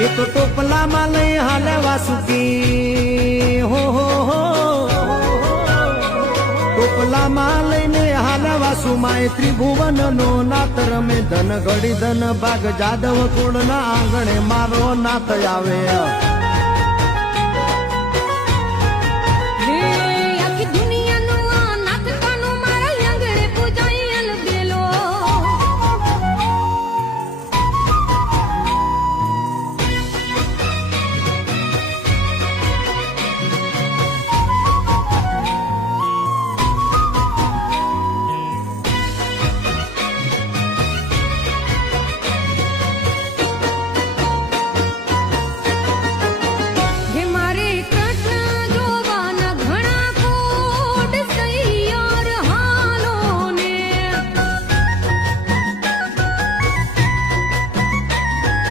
એ તો ટોપલામાં લઈ હાલે વાસુકી હો ટોપલામાં લઈને હાલે વાસુ માય ત્રિભુવન નો નાત રમે ધન ઘડી ધન ભાગ જાદવ કુળ ના આંગણે મારો નાત આવે